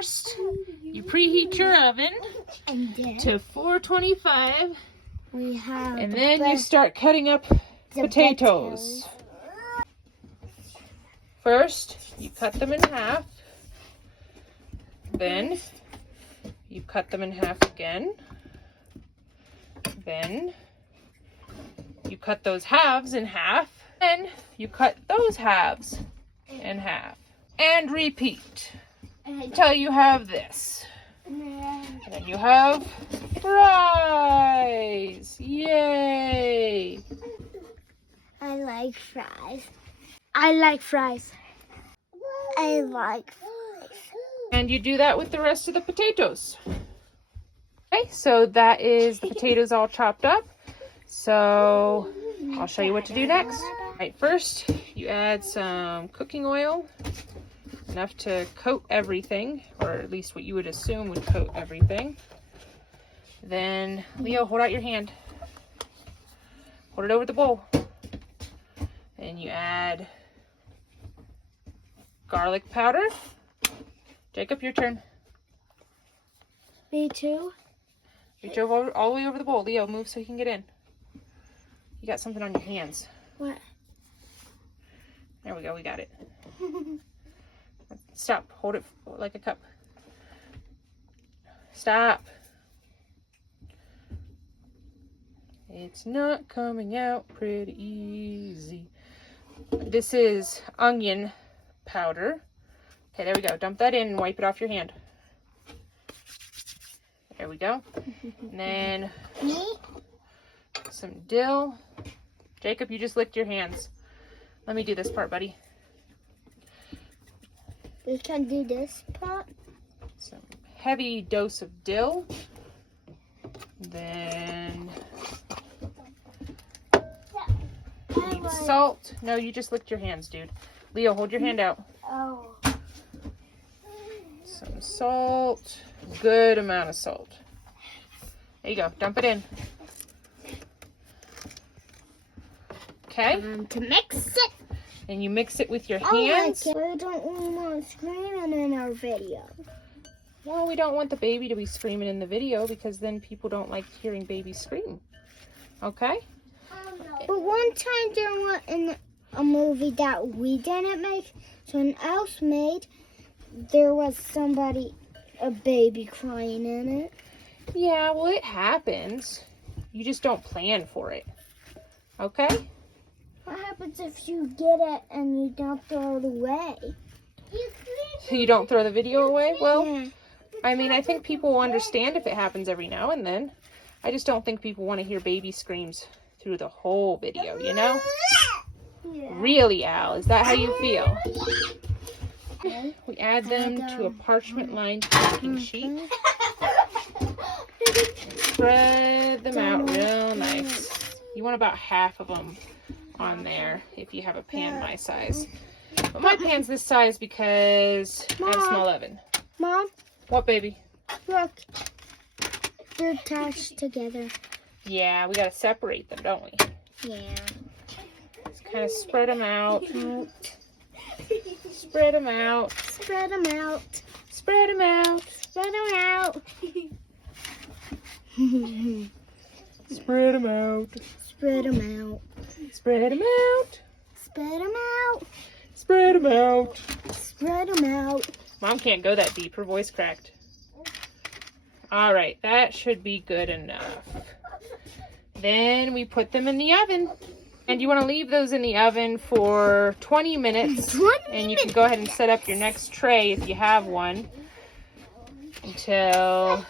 first, you preheat your oven to 425. We have And then you start cutting up potatoes. First, you cut them in half. Then, you cut them in half again. Then, you cut those halves in half. Then, you cut those halves in half. And repeat until you have this. And then you have fries. Yay! I like fries. I like fries. I like fries. And you do that with the rest of the potatoes. Okay, so that is the potatoes all chopped up. So I'll show you what to do next. All right, first you add some cooking oil, enough to coat everything, or at least what you would assume would coat everything. Then, Leo, hold out your hand. Hold it over the bowl. Then you add garlic powder. Jacob, your turn. Me too. Reach over all the way over the bowl. Leo, move so he can get in. You got something on your hands. What? There we go, we got it. Stop. Hold it like a cup. Stop. It's not coming out pretty easy. This is onion powder. Okay, there we go. Dump that in and wipe it off your hand. There we go. And then some dill. Jacob, you just licked your hands. Let me do this part, buddy. We can do this part. Some heavy dose of dill. Then salt. No, you just licked your hands, dude. Leo, hold your hand out. Oh. Some salt. Good amount of salt. There you go. Dump it in. Okay. To mix it. And you mix it with your hands. Why don't we want screaming in our video? Well, we don't want the baby to be screaming in the video because then people don't like hearing babies scream. Okay? But one time there was in a movie that we didn't make, someone else made, there was a baby crying in it. Yeah, well, it happens. You just don't plan for it. Okay? What happens if you get it and you don't throw it away? So you don't throw the video away? Well, Yeah. I mean, I think people will understand if it happens every now and then. I just don't think people want to hear baby screams through the whole video, you know? Yeah. Really, Al? Is that how you feel? We add them to a parchment-lined baking sheet. Spread them out real nice. You want about half of them on there if you have a pan my size. But my pan's this size because I have a small oven. Mom, What, baby? look. They're attached together. Yeah, we gotta separate them, don't we? Yeah. Just kind of spread them out. Spread them out. Spread them out. Spread them out. Spread them out. Spread them out. Spread them out. Spread them out. Spread them out. Spread them out. Spread them out. Mom can't go that deep. Her voice cracked. All right, that should be good enough. Then we put them in the oven. And you want to leave those in the oven for 20 minutes. And you can go ahead and set up your next tray if you have one until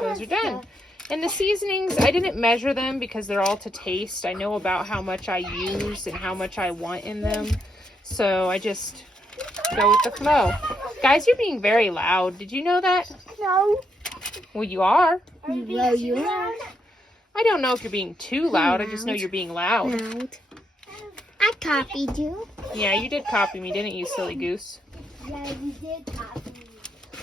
those are done. And the seasonings, I didn't measure them because they're all to taste. I know about how much I use and how much I want in them. So I just go with the flow. Guys, you're being very loud. Did you know that? No. Well, you are. Well, you are. I don't know if you're being too loud. I just know you're being loud. Loud. I copied you. Yeah, you did copy me, didn't you, silly goose? Yeah, you did copy me.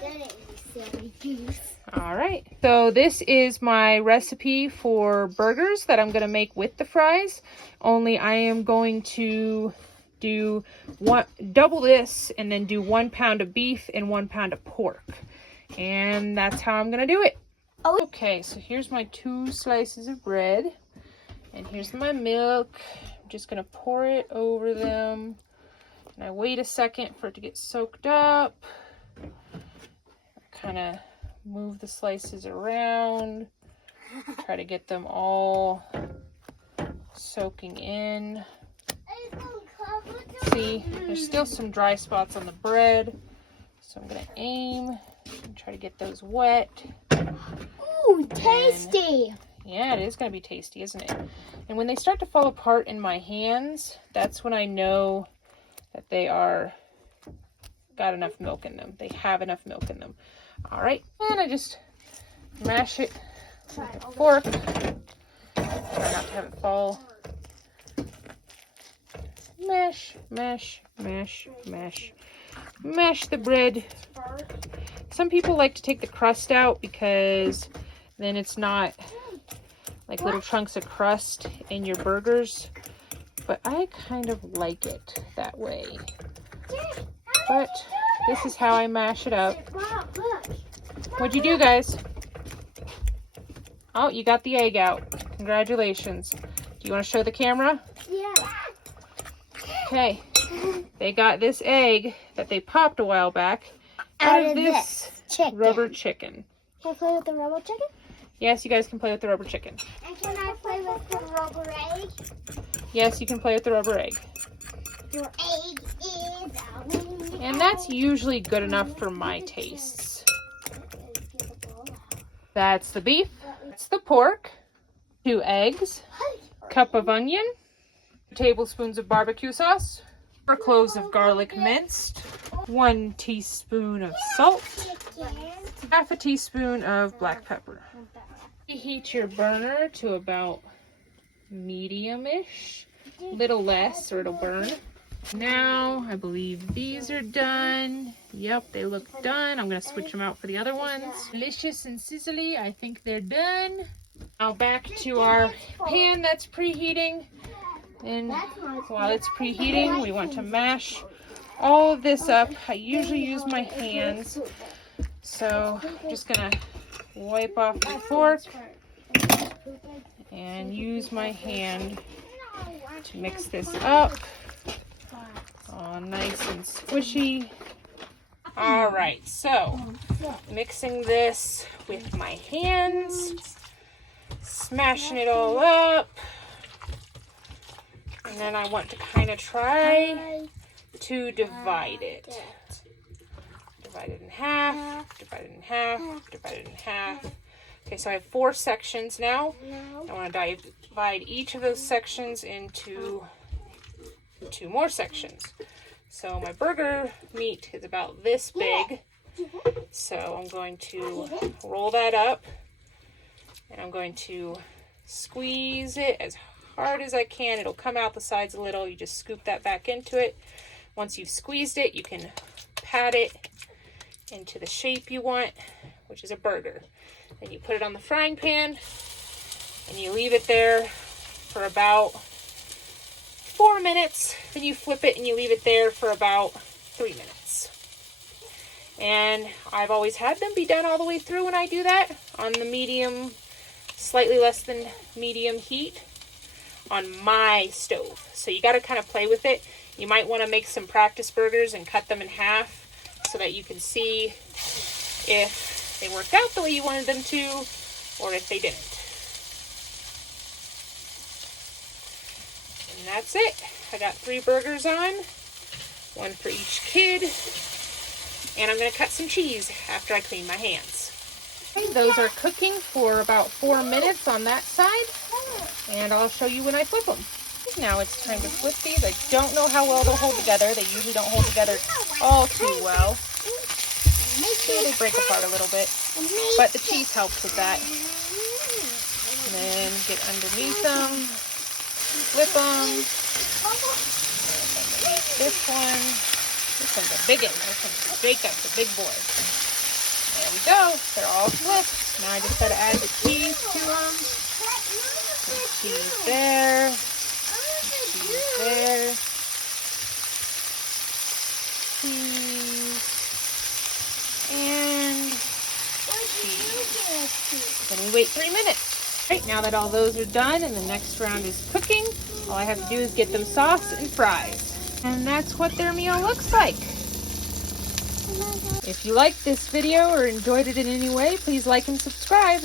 Didn't you, silly goose? All right. So this is my recipe for burgers that I'm going to make with the fries. Only I am going to do double this and then do 1 pound of beef and 1 pound of pork. And that's how I'm gonna do it. Oh. Okay, so here's my 2 slices of bread. And here's my milk. I'm just gonna pour it over them. And I wait a second for it to get soaked up. Kind of move the slices around. Try to get them all soaking in. See, there's still some dry spots on the bread. So I'm gonna aim and try to get those wet. Ooh, tasty! And, yeah, it is gonna be tasty, isn't it? And when they start to fall apart in my hands, that's when I know that they are got enough milk in them. They have enough milk in them. All right, and I just mash it with a fork. Try not to have it fall. Mash, mash, mash, mash. Mash the bread. Some people like to take the crust out because then it's not like little chunks of crust in your burgers. But I kind of like it that way. But this is how I mash it up. What'd you do, guys? Oh, you got the egg out. Congratulations. Do you want to show the camera? Yeah. Okay. They got this egg that they popped a while back out of this chicken. rubber chicken. Can I play with the rubber chicken? Yes, you guys can play with the rubber chicken. And can I play with the rubber egg? Yes, you can play with the rubber egg. Your egg is out. And that's usually good enough for my tastes. That's the beef. That's the pork. 2 eggs. Cup of onion. 2 tablespoons of barbecue sauce. 4 cloves of garlic minced. 1 teaspoon of salt. 1/2 teaspoon of black pepper. Heat your burner to about medium-ish. Little less or it'll burn. Now, I believe these are done. Yep, they look done. I'm going to switch them out for the other ones. Delicious and sizzly. I think they're done. Now back to our pan that's preheating. And while it's preheating, we want to mash all of this up. I usually use my hands. So I'm just going to wipe off the fork and use my hand to mix this up. Oh, nice and squishy. All right, so mixing this with my hands, smashing it all up. And then I want to kind of try to divide it. Divide it in half, divide it in half, divide it in half. Okay, so I have 4 sections now. I want to divide each of those sections into 2 more sections. So my burger meat is about this big. So I'm going to roll that up and I'm going to squeeze it as hard as I can. It'll come out the sides a little. You just scoop that back into it. Once you've squeezed it, you can pat it into the shape you want, which is a burger. Then you put it on the frying pan and you leave it there for about 4 minutes. Then you flip it and you leave it there for about 3 minutes. And I've always had them be done all the way through when I do that on the medium, slightly less than medium heat on my stove. So you got to kind of play with it. You might want to make some practice burgers and cut them in half so that you can see if they worked out the way you wanted them to or if they didn't. And that's it. I got 3 burgers on, 1 for each kid. And I'm going to cut some cheese after I clean my hands. Those are cooking for about 4 minutes on that side. And I'll show you when I flip them. Now it's time to flip these. I don't know how well they'll hold together. They usually don't hold together all too well. They break apart a little bit. But the cheese helps with that. And then get underneath them. Flip them. Underneath this one. This one's a big one. This one's Jacob, the big boy. There we go. They're all flipped. Now I just got to add the cheese to them. The cheese there. Cheese there. Cheese. And Then we wait 3 minutes. Right, now that all those are done and the next round is cooking, all I have to do is get them sauce and fries. And that's what their meal looks like. If you liked this video or enjoyed it in any way, please like and subscribe.